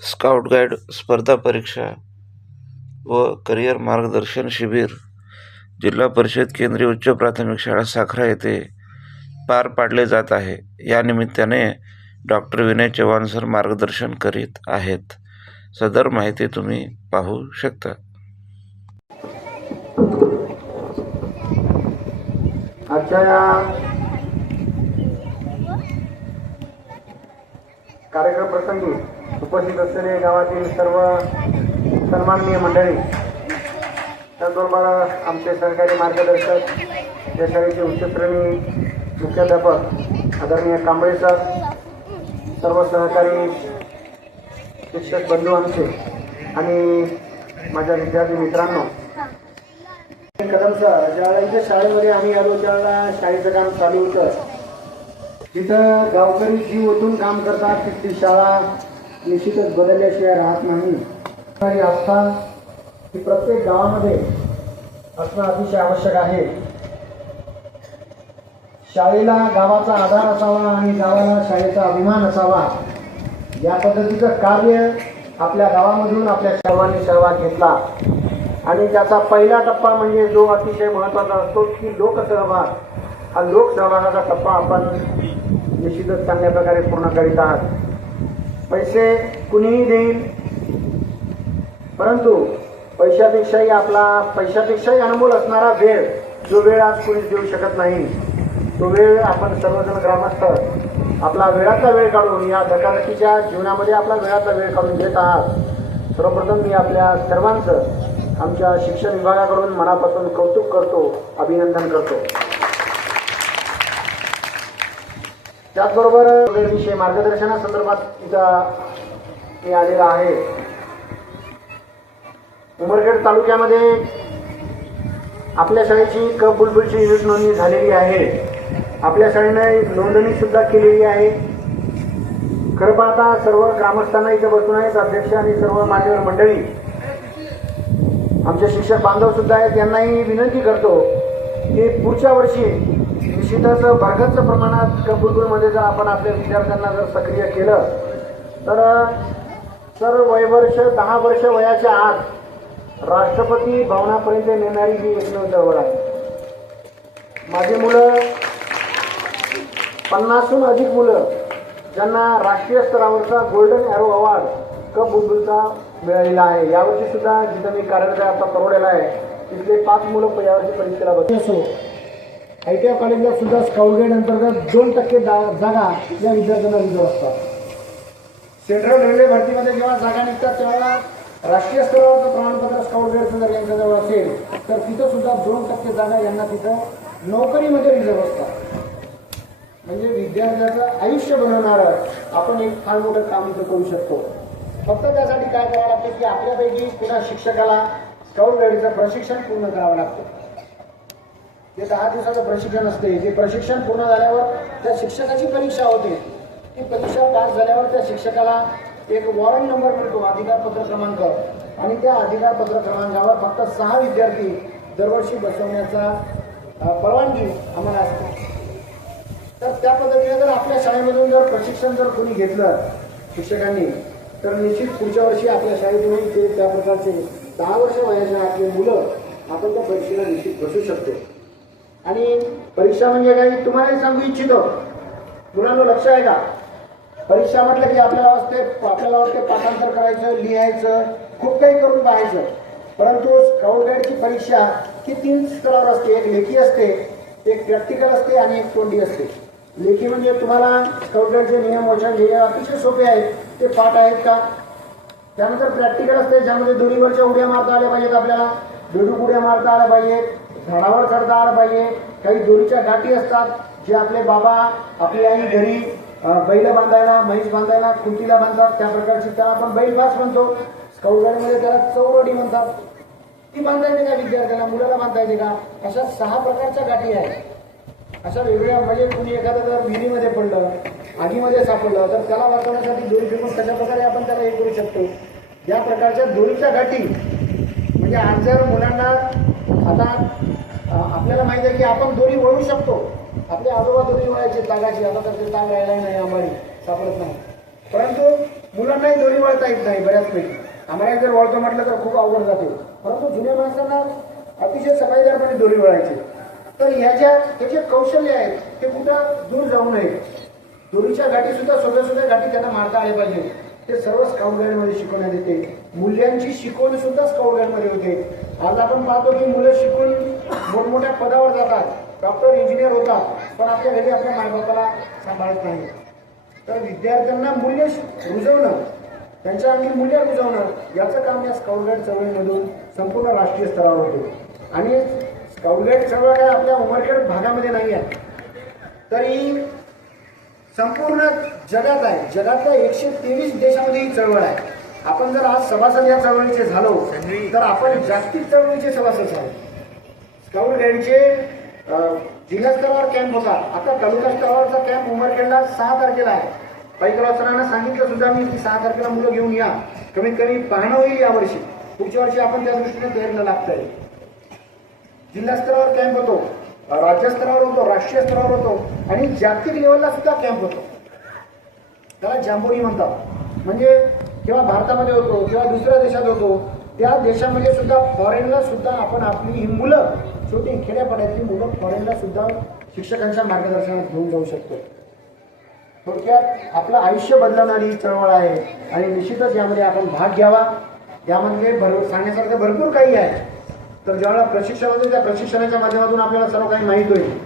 Scout guide स्पर्धा परीक्षा व करिअर मार्गदर्शन शिबिर जिल्हा परिषद केंद्रीय उच्च प्राथमिक शाळा साखरा येथे पार पाडले जात आहे. या निमित्ताने डॉक्टर विनय चव्हाण सर मार्गदर्शन करीत आहेत. सदर माहिती तुम्ही पाहू शकता. आजच्या या कार्यक्रम प्रसंगी उपस्थित असलेले गावातील सर्व सन्माननीय मंडळी, त्याचबरोबर आमचे सहकारी मार्गदर्शक, या शाळेचे उच्चश्रेणी मुख्याध्यापक आदरणीय कांबळे सर, सर्व सहकारी शिक्षक बंधू आमचे आणि माझ्या विद्यार्थी मित्रांनो, कदम सर ज्यावेळेला इथे शाळेमध्ये आम्ही आलो त्यावेळेला शाळेचं काम चालू होतं. तिथं गावकरी जीव ओतून काम करतात. तिथली शाळा निश्चितच बदलल्याशिवाय राहत नाही. आस्था ही प्रत्येक गावामध्ये असणं अतिशय आवश्यक आहे. शाळेला गावाचा आधार असावा आणि गावाला शाळेचा अभिमान असावा. या पद्धतीचं कार्य आपल्या गावामधून आपल्या सर्वांनी सहभाग घेतला आणि त्याचा पहिला टप्पा म्हणजे जो अतिशय महत्त्वाचा असतो की लोकसहभाग. हा लोकसहभागाचा टप्पा आपण निश्चितच चांगल्या प्रकारे पूर्ण करीत आहात. पैसे कुणीही देईल, परंतु पैशापेक्षाही अनमोल असणारा वेळ, जो वेळ आज कुणीच देऊ शकत नाही, तो वेळ आपण सर्वजण ग्रामस्थ आपला वेळातला वेळ काढून या धकाधकीच्या जीवनामध्ये आपला वेळातला वेळ काढून घेत आहात. सर्वप्रथम मी आपल्या सर्वांचं आमच्या शिक्षण विभागाकडून मनापासून कौतुक करतो, अभिनंदन करतो. त्याचबरोबर विषय मार्गदर्शनासंदर्भात इथं मी आलेला आहे. उमरखेड तालुक्यामध्ये आपल्या शाळेची क बुलबुलची युनिट नोंदणी झालेली आहे. आपल्या शाळेने नोंदणी सुद्धा केलेली आहे. खरं पाहता सर्व ग्रामस्थांना इथं बसून आहेत, अध्यक्ष आणि सर्व मान्यवर मंडळी, आमचे शिक्षक बांधव सुद्धा आहेत. यांनाही विनंती करतो की पुढच्या वर्षी निश्चितच भरगच्च प्रमाणात बुलबुलमध्ये जर आपण आपल्या विद्यार्थ्यांना जर सक्रिय केलं तर सर्व वयवर्ष 10 वर्ष वयाच्या आत राष्ट्रपती भवनापर्यंत नेणारी ही एकमेव चळवळ आहे. माझी मुलं 50हून अधिक मुलं ज्यांना राष्ट्रीय स्तरावरचा गोल्डन ॲरो अवॉर्ड कप बुलबुलचा मिळालेला आहे. यावर्षी सुद्धा जिथं मी कार्यरत आहे, आता परवडेला आहे, तिथले 5 मुलं यावर्षी परीक्षेला बसले. असो ITI कॉलेजला सुद्धा स्काउट गाईड अंतर्गत 2% जागा या विद्यार्थ्यांना रिझर्व असतात. सेंट्रल रेल्वे भरतीमध्ये जेव्हा जागा निघतात तेव्हा राष्ट्रीय स्तरावरचं प्रमाणपत्र स्काउट गाईडचं जर यांच्याजवळ असेल तर तिथं सुद्धा 2% जागा यांना तिथं नोकरीमध्ये रिझर्व असतात. म्हणजे विद्यार्थ्याचं आयुष्य बनवणारं आपण एक फार मोठं काम इथं करू शकतो. फक्त त्यासाठी काय करावं लागतं की आपल्यापैकी पुन्हा शिक्षकाला स्काउट गाईडचं प्रशिक्षण पूर्ण करावं लागतं. ते 10 दिवसाचं प्रशिक्षण असते. जे प्रशिक्षण पूर्ण झाल्यावर त्या शिक्षकाची परीक्षा होते. ती परीक्षा पास झाल्यावर त्या शिक्षकाला एक वॉरंट नंबर मिळतो, अधिकारपत्र क्रमांक, आणि त्या अधिकारपत्र क्रमांकावर फक्त 6 विद्यार्थी दरवर्षी बसवण्याचा परवानगी आम्हाला असते. तर त्या पद्धतीने जर आपल्या शाळेमधून जर प्रशिक्षण जर कोणी घेतलं शिक्षकांनी तर निश्चित पुढच्या वर्षी आपल्या शाळेतून ते त्या प्रकारचे 10 वर्ष वयाच्या आपले मुलं आपण त्या परीक्षेला निश्चित बसू शकतो. आणि परीक्षा म्हणजे काही तुम्हालाही सांगू इच्छितो, मुलांना लक्ष आहे का? परीक्षा म्हटलं की आपल्याला वाटते पाठांतर करायचं, लिहायचं, खूप काही करून पाहायचं. परंतु स्काउट गाईडची परीक्षा ही 3 स्तरावर असते. एक लेखी असते, एक प्रॅक्टिकल असते आणि एक तोंडी असते. लेखी म्हणजे तुम्हाला स्काउट गाईडचे नियम वचन हे अतिशय सोपे आहेत, ते पाठ आहेत का? त्यानंतर प्रॅक्टिकल असते ज्यामध्ये दोरीवरच्या उड्या मारता आल्या पाहिजेत, आपल्याला बेडूक उड्या मारता आल्या पाहिजेत, झाडावर चढता आलं पाहिजे. काही दोरीच्या गाठी असतात जे आपले बाबा आपली आई घरी बैल बांधायला, म्हैस बांधायला, खुंटीला बांधतात, त्या प्रकारची त्याला आपण बैलबास म्हणतो. स्काउट गाईडमध्ये त्याला चौरडी म्हणतात. ती बांधायची का विद्यार्थ्याला, मुलाला बांधायची का? अशा 6 प्रकारच्या गाठी आहेत. अशा वेगवेगळ्या, म्हणजे कुणी एखादं जर विहिरीमध्ये पडलं, आगीमध्ये सापडलं तर त्याला वाचवण्यासाठी दोरी फेकून कशा प्रकारे आपण त्याला हे करू शकतो. या प्रकारच्या दोरीच्या गाठी म्हणजे आज जर मुलांना आता आपल्याला माहिती आहे की आपण दोरी वळू शकतो. आपले आजोबा दोरी वळायचे तागाची, आता तर ते ताग राहिला नाही, आंबाडी सापडत नाही. परंतु मुलांनाही दोरी वळता येत नाही बऱ्याचपैकी. आम्हाला जर वळतो म्हटलं तर खूप अवघड जाते, परंतु जुन्या माणसांना अतिशय समजदारपणे दोरी वळायचे. तर हे जे कौशल्य आहेत ते कुठं दूर जाऊ नये. दोरीच्या गाठी सुद्धा सोप्या गाठी त्यांना मारता आले पाहिजे. ते सर्व स्काउट गाईडमध्ये शिकवण्यात येते. मूल्यांची शिकवण सुद्धा स्काउट गाईडमध्ये होते. आज आपण पाहतो की मुलं शिकून मोठमोठ्या पदावर जातात, डॉक्टर इंजिनियर होतात, पण आपल्या घरी आपल्या मायबापाला सांभाळत नाही. तर विद्यार्थ्यांना मूल्य रुजवणं, त्यांच्या अंगी मूल्य रुजवणं याचं काम या स्काउट गाईड चळवळीमधून संपूर्ण राष्ट्रीय स्तरावर होते. आणि स्काउट गाईड चळवळ काय आपल्या उमरखेड भागामध्ये नाही आहे, तरी संपूर्ण जगात आहे. जगातल्या 123 देशामध्ये ही चळवळ आहे. आपण जर आज सभासद या चळवळीचे झालो तर आपण जागतिक चळवळीचे सभासद झालो. स्काउट गाईडचे जिल्हा स्तरावर कॅम्प होता, आता तालुका स्तरावरचा कॅम्प उमरखेडला 6 तारखेला आहे. पैकराव सरांना सांगितलं सुद्धा मी की 6 तारखेला मुलं घेऊन या, कमीत कमी पाहणं होईल यावर्षी. पुढच्या वर्षी आपण त्या दृष्टीने तयारीला लागतंय. जिल्हा स्तरावर कॅम्प होतो, राज्य स्तरावर होतो, राष्ट्रीय स्तरावर होतो आणि जागतिक लेवलला सुद्धा कॅम्प होतो. त्याला जांबोरी म्हणतात. म्हणजे किंवा भारतामध्ये होतो किंवा दुसऱ्या देशात होतो, त्या देशामध्ये सुद्धा फॉरेनला सुद्धा आपण आपली ही मुलं, छोटी खेड्यापाड्यातली मुलं फॉरेनला सुद्धा शिक्षकांच्या मार्गदर्शनात घेऊन जाऊ शकतो. थोडक्यात आपलं आयुष्य बदलवणारी चळवळ आहे आणि निश्चितच यामध्ये आपण भाग घ्यावा. यामध्ये सांगण्यासारखं भरपूर काही आहे. तर ज्यावेळेला प्रशिक्षण होतं त्या प्रशिक्षणाच्या माध्यमातून आपल्याला सर्व काही माहीत होईल.